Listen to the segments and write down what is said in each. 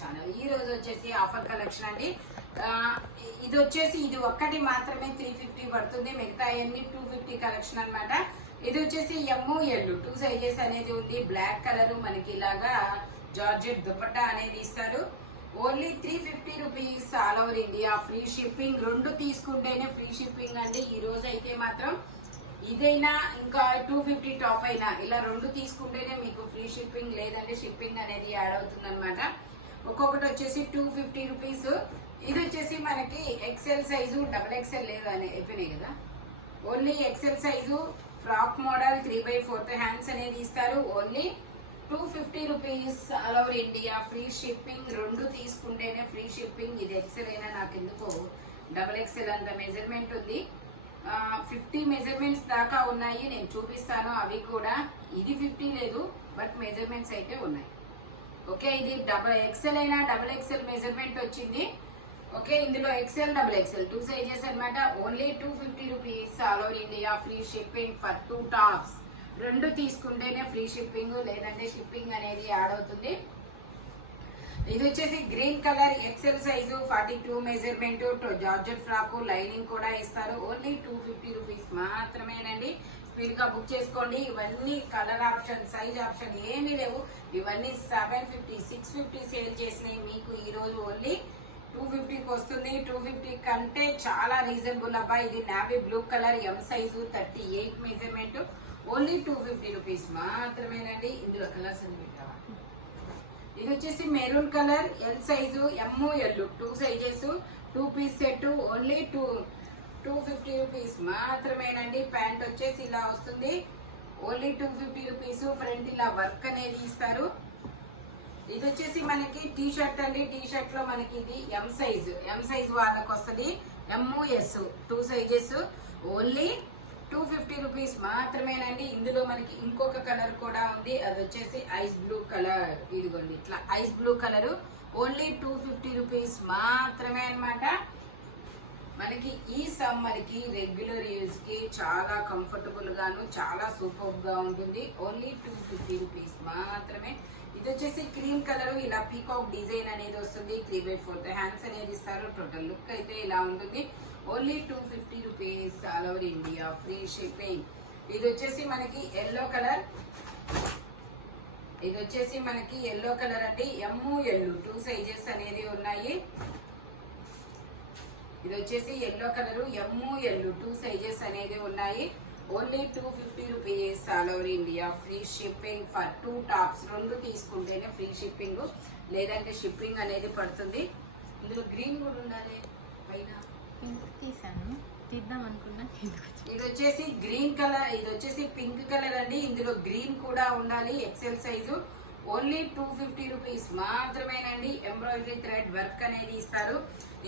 Channel. ఈ రోజు వచ్చేసి ఆఫర్ కలెక్షన్ అండి. ఇది వచ్చేసి ఇది ఒక్కటి మాత్రమే 350 పడుతుంది, మిగతా అన్ని 250 కలెక్షన్ అన్నమాట. ఇది వచ్చేసి ML 2 సైజెస్ అనేది ఉంది. బ్లాక్ కలర్ మనకి ఇలాగా జార్జెట్ దుపట్టా అనేది ఇస్తారు. Only 350 rupees all over India, free shipping. రెండు తీసుకుంటేనే ఫ్రీ షిప్పింగ్ అండి. ఈ రోజు అయితే మాత్రం ఇదైనా ఇంకా 250 టాప్ అయినా ఇలా రెండు తీసుకుంటేనే మీకు ఫ్రీ షిప్పింగ్, లేదంటే షిప్పింగ్ అనేది యాడ్ అవుతుంది అనమాట. ఒక్కొక్కటి వచ్చేసి 250 రూపీస్. ఇది వచ్చేసి మనకి ఎక్సెల్ సైజు, XXL లేదు అని అయిపోయినాయి కదా. Only XL size frock model 3/4 hands అనేది ఇస్తారు. Only 250 rupees all over India, free shipping. రెండు తీసుకుంటేనే ఫ్రీ షిప్పింగ్. ఇది ఎక్సెల్ అయినా నాకు ఎందుకో XXL అంత మెజర్మెంట్ ఉంది. 50 మెజర్మెంట్స్ దాకా ఉన్నాయి, నేను చూపిస్తాను అవి కూడా. ఇది 50 లేదు, బట్ మెజర్మెంట్స్ అయితే ఉన్నాయి. ఓకే, ఇది XXL అయినా XXL మెజర్మెంట్ వచ్చింది. ఓకే, ఇందులో XL XXL 2 సైజెస్ అనమాట. Only 250 rupees all over India, free shipping for 2 tops. రెండు తీసుకుంటేనే ఫ్రీ షిప్పింగ్, లేదంటే షిప్పింగ్ అనేది యాడ్ అవుతుంది. ఇది వచ్చేసి green colour XL size 42 measurement, georgette frock, lining కూడా ఇస్తారు. ఓన్లీ 250 రూపీస్ మాత్రమేనండి. స్పీడ్ గా బుక్ చేసుకోండి. ఇవన్నీ కలర్ ఆప్షన్, సైజ్ ఆప్షన్ ఏమీ లేవు. ఇవన్నీ 750 650 సేల్ చేసినాయి. మీకు ఈ రోజు ఓన్లీ 250కి వస్తుంది. 250 కంటే చాలా రీజనబుల్ అబ్బా. ఇది navy blue colour M size 38 measurement. Only 250 rupees మాత్రమేనండి. ఇందులో కలర్స్ అని పెట్టావా? ఇది వచ్చేసి maroon colour L size, ML 2 sizes, 2 piece set. Only 250 rupees మాత్రమేనండి. ప్యాంట్ వచ్చేసి ఇలా వస్తుంది. Only 250 rupees. ఫ్రంట్ ఇలా వర్క్ అనేది ఇస్తారు. ఇది వచ్చేసి మనకి టీ షర్ట్ అండి. టీ షర్ట్ లో మనకి ఇది M సైజ్ వాళ్ళకి వస్తుంది. MS 2 sizes. ఓన్లీ 250 రూపీస్ మాత్రమేనండి. ఇందులో మనకి ఇంకొక కలర్ కూడా ఉంది, అది వచ్చేసి ఐస్ బ్లూ కలర్. ఇదిగోండి ఇట్లా ice blue colour. Only 250 rupees మాత్రమే అనమాట. మనకి ఈ సమ్మర్ కి రెగ్యులర్ యూజ్ కి చాలా కంఫర్టబుల్ గాను చాలా సూపర్ గా ఉంటుంది. ఓన్లీ 250 రూపీస్ మాత్రమే. ఇది వచ్చేసి క్రీమ్ కలర్, ఇలా పీకాక్ డిజైన్ అనేది వస్తుంది. 3/4 హ్యాండ్స్ అనేది ఇస్తారు. టోటల్ లుక్ అయితే ఇలా ఉంటుంది. Only 250 rupees all over India, free shipping. ఇది వచ్చేసి మనకి ఎల్లో కలర్. ఇది వచ్చేసి మనకి ఎల్లో కలర్ అండి. ML 2 సైజెస్ అనేది ఉన్నాయి. ఇది వచ్చేసి ఎల్లో కలర్ ML 2 సైజెస్ అనేది ఉన్నాయి. Only 250 rupees all over India, free shipping for 2 tops. రెండు తీసుకుంటేనే ఫ్రీ షిప్పింగ్, లేదంటే షిప్పింగ్ అనేది పడుతుంది. ఇందులో గ్రీన్ కూడా ఉండాలి పైన. తీసాను, తీద్దాం అనుకున్నా. ఇది వచ్చేసి గ్రీన్ కలర్, ఇది వచ్చేసి పింక్ కలర్ అండి. ఇందులో గ్రీన్ కూడా ఉండాలి. XL size. ఓన్లీ 250 రూపీస్ మాత్రమేనండి. ఎంబ్రాయిడరీ థ్రెడ్ వర్క్ అనేది ఇస్తారు.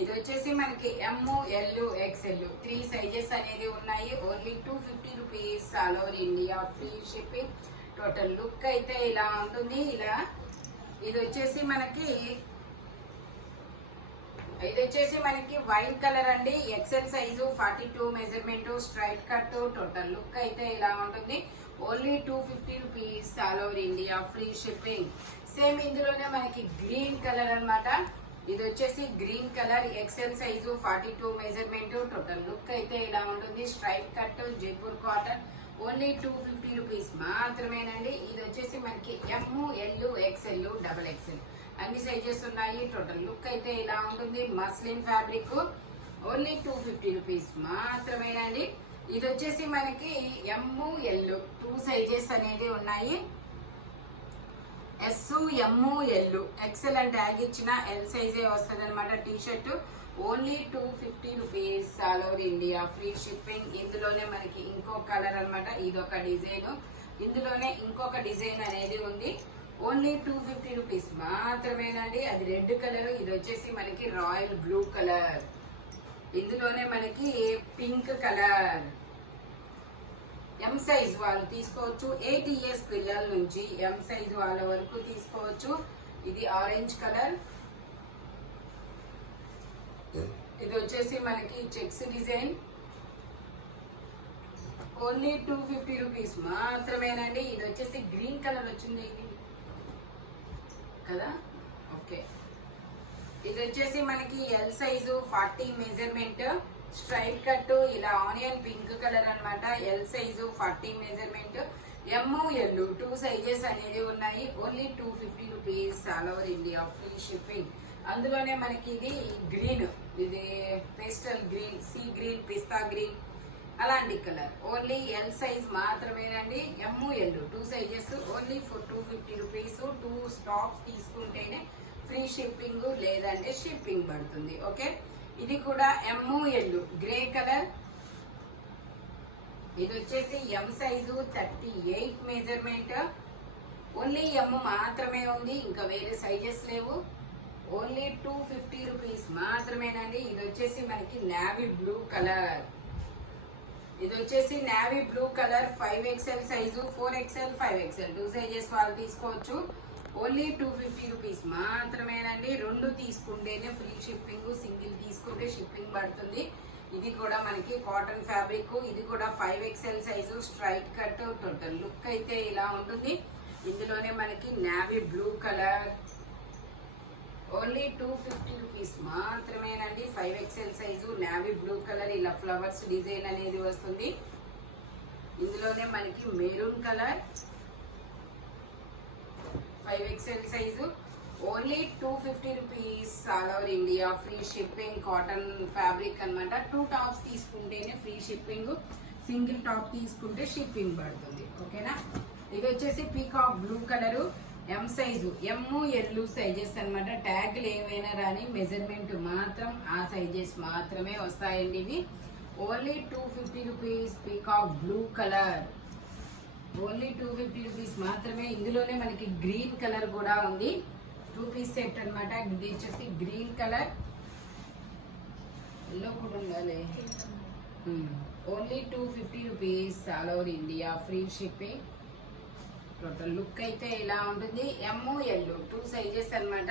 ఇది వచ్చేసి మనకి ML XL 3 సైజెస్ అనేది ఉన్నాయి. Only 250 rupees all over India, free shipping. Total look అయితే ఇలా ఉంటుంది. ఇలా ఇది వచ్చేసి మనకి వైన్ కలర్ అండి. XL size 42 measurement, straight cut. Total look అయితే ఇలా ఉంటుంది. Only 250 rupees all over India, free shipping. Same ఇందులోనే మనకి గ్రీన్ కలర్ అన్నమాట. ఇది వచ్చేసి green colour XL size 42 measurement. Total look అయితే ఇలా ఉంటుంది. Straight cut, Jaipur cotton. Only 250 rupees మాత్రమేనండి. ఇది వచ్చేసి మనకి ML XL XXL అన్ని సైజెస్ ఉన్నాయి. టోటల్ లుక్ అయితే ఇలా ఉంటుంది. Muslin fabric. ఓన్లీ 250 రూపీస్ మాత్రమేనండి. ఇది వచ్చేసి మనకి ML 2 సైజెస్ అనేది ఉన్నాయి. ML XL అంటే ట్యాగ్ ఇచ్చిన L సైజే వస్తుంది అనమాట. T shirt. Only 250 rupees all over India, free shipping. ఇందులోనే మనకి ఇంకో కలర్ అనమాట. ఇదొక డిజైన్, ఇందులోనే ఇంకొక డిజైన్ అనేది ఉంది. ఓన్లీ 250 రూపీస్ మాత్రమేనండి. అది రెడ్ కలర్. ఇది వచ్చేసి మనకి రాయల్ బ్లూ కలర్. ఇందులోనే మనకి పింక్ కలర్. M సైజ్ వాళ్ళు తీసుకోవచ్చు. 8 years పిల్లల నుంచి M సైజ్ వాళ్ళ వరకు తీసుకోవచ్చు. ఇది ఆరెంజ్ కలర్. ఇది వచ్చేసి మనకి చెక్స్ డిజైన్. ఓన్లీ 250 రూపీస్ మాత్రమేనండి. ఇది వచ్చేసి గ్రీన్ కలర్ వచ్చింది కదా. ఓకే, ఇది వచ్చేసి మనకి L size 40 measurement, straight cut, ఇలా ఆనియన్ పింక్ కలర్ అన్నమాట. L size 40 measurement, ML 2 sizes అనేది ఉన్నాయి. Only 250 rupees, all over India free shipping. అందులోనే మనకి ఇది గ్రీన్, ఇది పేస్టల్ గ్రీన్, సీ గ్రీన్, పిస్తా గ్రీన్ అలాంటి కలర్. ఓన్లీ ఎల్ సైజ్ మాత్రమేనండి. ML 2 sizes, only for 250 rupees. 2 stocks తీసుకుంటేనే ఫ్రీ షిప్పింగ్, లేదంటే షిప్పింగ్ పడుతుంది. ఓకే, ఇది కూడా ML గ్రే కలర్. ఇది వచ్చేసి M size 38 measurement. Only M మాత్రమే ఉంది, ఇంకా వేరే సైజెస్ లేవు. ఓన్లీ 250 రూపీస్ మాత్రమేనండి. ఇది వచ్చేసి మనకి నావీ బ్లూ కలర్. ఇది వచ్చేసి navy blue colour 5XL size, 4XL, 5XL 2 sizes వాళ్ళు తీసుకోవచ్చు. ఓన్లీ 250 రూపీస్ మాత్రమేనండి. 2 తీసుకుంటేనే ఫ్రీ షిప్పింగ్, సింగిల్ తీసుకుంటే షిప్పింగ్ పడుతుంది. ఇది కూడా మనకి కాటన్ ఫ్యాబ్రిక్. ఇది కూడా 5XL size, straight cut. Total look అయితే ఇలా ఉంటుంది. ఇందులోనే మనకి navy blue colour. Only 250 rupees మాత్రమేనండి. 5XL size, navy blue colour, ఇలా ఫ్లవర్స్ డిజైన్ అనేది వస్తుంది. ఇందులోనే మనకి maroon colour, 5XL size, only 250 rupees, all over India free shipping. Cotton fabric అన్నమాట. 2 టాప్స్ తీసుకుంటేనే ఫ్రీ షిప్పింగ్, సింగిల్ టాప్ తీసుకుంటే షిప్పింగ్ పడుతుంది. ఓకేనా. ఇది వచ్చేసి peacock blue colour, M size, ML sizes అన్నమాట. ట్యాగ్లు ఏవైనా రాని, మెజర్మెంట్ మాత్రం ఆ సైజెస్ మాత్రమే వస్తాయండి ఇవి. Only 250 rupees, peacock blue colour. Only 250 rupees మాత్రమే. ఇందులోనే మనకి గ్రీన్ కలర్ కూడా ఉంది. 2 పీస్ సెట్ అన్నమాట. ఇది వచ్చేసి గ్రీన్ కలర్, ఎల్లో కూడా ఉండాలి. Only 250 rupees, all over India free shipping. Total look అయితే ఇలా ఉంటుంది. ML 2 సైజెస్ అన్నమాట.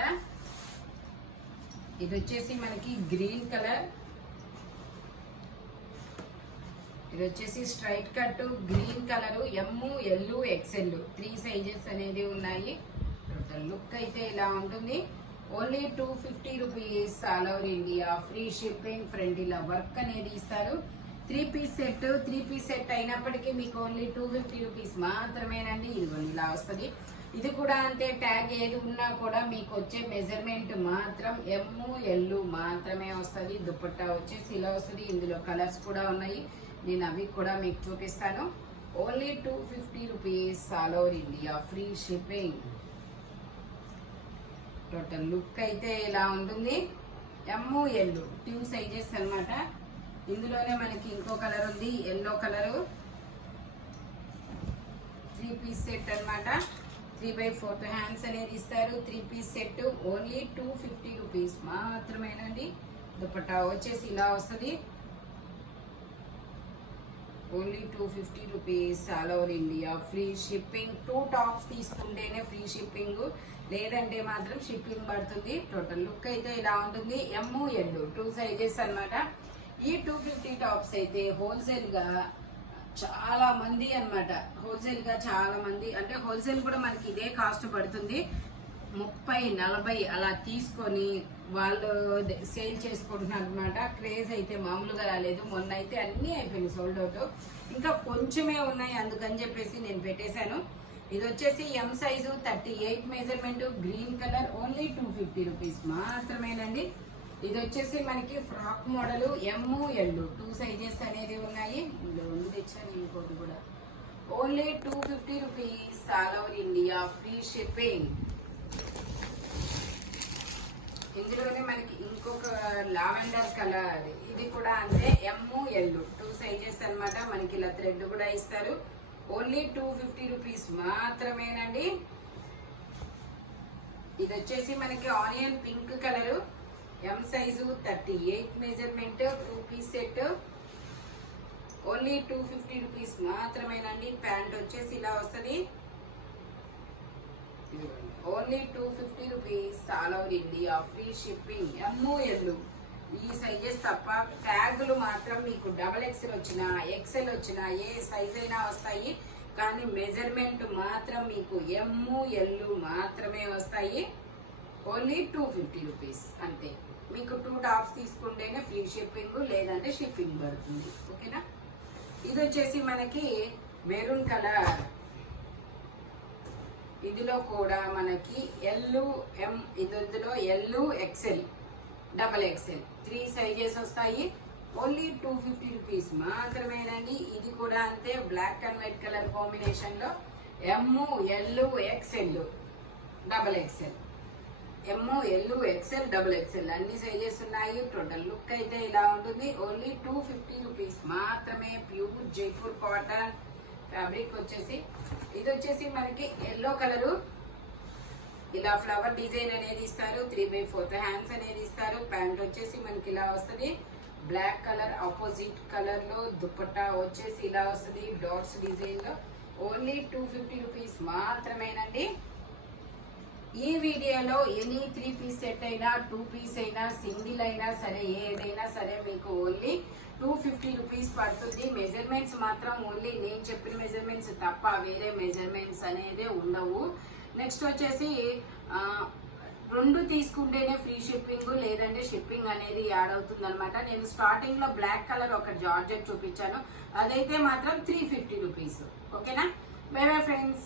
ఇది వచ్చేసి మనకి గ్రీన్ కలర్. ఇది వచ్చేసి straight cut green colour, ML XL 3 sizes అనేది ఉన్నాయి. టోటల్ లుక్ అయితే ఇలా ఉంటుంది. Only 250 rupees, all over India free shipping. Front ఇలా వర్క్ అనేది ఇస్తారు. 3 పీస్ సెట్, 3 పీస్ సెట్ అయినప్పటికీ మీకు ఓన్లీ 250 రూపీస్ మాత్రమేనండి. ఇదిగోండి ఇలా వస్తుంది. ఇది కూడా అంతే, ట్యాగ్ ఏది ఉన్నా కూడా మీకు వచ్చే మెజర్మెంట్ మాత్రం ML మాత్రమే వస్తుంది. దుపట్టా వచ్చేసి ఇలా వస్తుంది. ఇందులో కలర్స్ కూడా ఉన్నాయి, నేను అవి కూడా మీకు చూపిస్తాను. Only 250 rupees, all over India free shipping. Total look అయితే ఇలా ఉంటుంది. ML 2 సైజెస్ అన్నమాట. ఇందులోనే మనకి ఇంకో కలర్ ఉంది, ఎల్లో కలరు. 3 పీస్ సెట్ అన్నమాట. 3/4 హ్యాండ్స్ అనేది ఇస్తారు. 3 పీస్ సెట్, ఓన్లీ 250 రూపీస్ మాత్రమేనండి. దుపట్టా వచ్చేసి ఇలా వస్తుంది. Only 250 rupees, all over India free shipping. 2 tops తీసుకుంటేనే ఫ్రీ షిప్పింగ్, లేదంటే మాత్రం షిప్పింగ్ పడుతుంది. టోటల్ లుక్ అయితే ఇలా ఉంటుంది. ML 2 సైజెస్ అన్నమాట. ఈ 250 టాప్స్ అయితే హోల్సేల్ గా చాలా మంది అన్నమాట. హోల్సేల్ గా చాలా మంది, అంటే హోల్సేల్ కూడా మనకి ఇదే కాస్ట్ పడుతుంది. 30-40 అలా తీసుకొని వాళ్ళు సేల్ చేసుకుంటున్నారు అనమాట. క్రేజ్ అయితే మామూలుగా రాలేదు. మొన్న అయితే అన్నీ అయిపోయినాయి, సోల్డ్ అవుట్. ఇంకా కొంచెమే ఉన్నాయి, అందుకని చెప్పేసి నేను పెట్టేశాను. ఇది వచ్చేసి M size 38 measurement, green colour. Only 250 rupees మాత్రమేనండి. ఇది వచ్చేసి మనకి ఫ్రాక్ మోడల్, ML 2 సైజెస్ అనేది ఉన్నాయి. రెండు తెచ్చాను, ఇంకోటి కూడా. Only 250 rupees, all over India free shipping. ఇందులోనే మనకి ఇంకొక లావెండర్ కలర్, ఇది కూడా అంతే. ML 2 సైజెస్ అన్నమాట. మనకి ఇలా థ్రెడ్ కూడా ఇస్తారు. ఓన్లీ 250 రూపీస్ మాత్రమేనండి. ఇది వచ్చేసి మనకి onion pink colour, M size 38 measurement, 2 piece set. Only 250 rupees మాత్రమేనండి. ప్యాంట్ వచ్చేసి ఇలా వస్తుంది. Only 250 rupees, all over India free shipping. ML ఈ సైజెస్ తప్ప ట్యాగులు మాత్రం మీకు XXL వచ్చినా, XL వచ్చినా, ఏ సైజ్ అయినా వస్తాయి. కానీ మెజర్మెంట్ మాత్రం మీకు ML మాత్రమే వస్తాయి. ఓన్లీ 250 రూపీస్ అంతే. మీకు 2 టాప్స్ తీసుకుంటేనే ఫ్రీ షిప్పింగ్, లేదంటే షిప్పింగ్ పడుతుంది. ఓకేనా. ఇది వచ్చేసి మనకి మెరూన్ కలర్. ఇందులో కూడా మనకి LM, ఇందులో L, XL, XXL 3 సైజెస్ వస్తాయి. ఓన్లీ 250 రూపీస్ మాత్రమేనండి. ఇది కూడా అంతే, black and white colour combination లో M, L, XL, XXL, M, L, XL, XXL అన్ని సైజెస్ ఉన్నాయి. టోటల్ లుక్ అయితే ఇలా ఉంటుంది. ఓన్లీ 250 రూపీస్ మాత్రమే. ప్యూర్ జైపూర్ కాటన్ ఫ్యాబ్రిక్ వచ్చేసి. ఇది వచ్చేసి మనకి ఎల్లో కలరు, ఇలా ఫ్లవర్ డిజైన్ అనేది ఇస్తారు. 3/4 హ్యాండ్స్ అనేది ఇస్తారు. ప్యాంట్ వచ్చేసి మనకి ఇలా వస్తుంది. బ్లాక్ కలర్ ఆపోజిట్ కలర్ లో దుపట్టా వచ్చేసి ఇలా వస్తుంది డాట్స్ డిజైన్ లో. ఓన్లీ 250 రూపీస్ మాత్రమేనండి. ఈ వీడియోలో ఎనీ 3 పీస్ సెట్ అయినా 2 పీస్ అయినా సింగిల్ అయినా సరే ఏదైనా సరే మీకు ఓన్లీ 250 రూపీస్ పడుతుంది. మెజర్మెంట్స్ మాత్రం ఓన్లీ నేను చెప్పిన మెజర్మెంట్స్ తప్ప వేరే మెజర్మెంట్స్ అనేది ఉండవు. నెక్స్ట్ వచ్చేసి 2 తీసుకుంటేనే ఫ్రీ షిప్పింగ్, లేదంటే షిప్పింగ్ అనేది యాడ్ అవుతుంది అనమాట. నేను స్టార్టింగ్ లో బ్లాక్ కలర్ ఒక జార్జెట్ చూపించాను, అదైతే మాత్రం 350 రూపీస్. ఓకేనా. By bye friends.